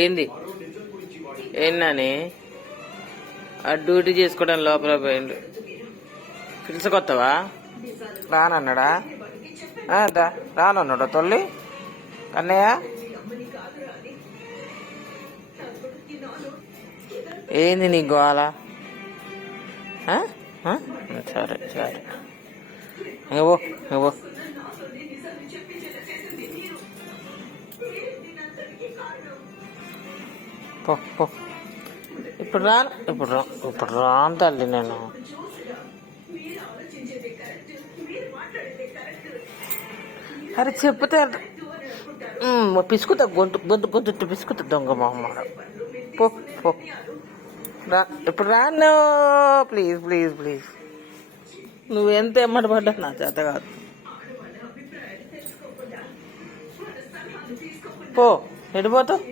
ఏంది ఏందని ఆ డ్యూటీ చేసుకోవడం లోపల పోయిండు. పిలుచుకొస్తావా? రానన్నాడా? రానన్నాడా తొల్లి అన్నయ్య? ఏంది నీ గోళ? సరే సరే నువ్వు నువ్వు పో పో. ఇప్పుడు రాను, ఇప్పుడు రాను తల్లి నేను. అరే చెప్తే పిసుకుతా, గొంతు గొంతు గొంతు పిసుకుతా దొంగ మొహమ్మ. పో పో రా, ఇప్పుడు రాను. Please please please. నువ్వు ఎంత ఎమ్మటి పడ్డా నా చేత కాదు. పో, ఎడిపోతావు?